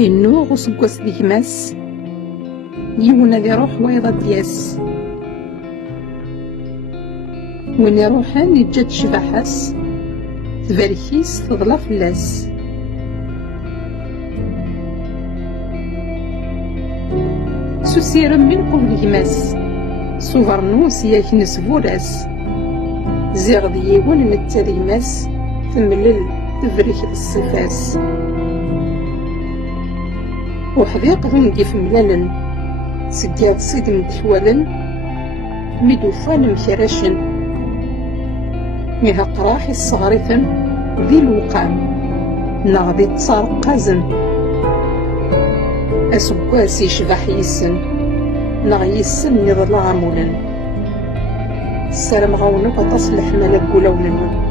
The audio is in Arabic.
إنو غسكوس ديك ماس يونا ذي روح ويضا دياس وين يروحان يجد شبحاس تباركيس تضلا فلاس سوسيرا من قبل جماس سوفرنوس ياك نسفوراس زيغ ديون نتاريماس تملل تفريك الصفاس وحذيق ذنقف ملالن سقاد صيد مكحوالن مدوفان مكراشن مها قراحي الصغريثن ذي الوقام نغضي تصار قازن أسقاسي شبح يسن نغ يسن يضل عمولن السلام غونك تصلح ملك ولونن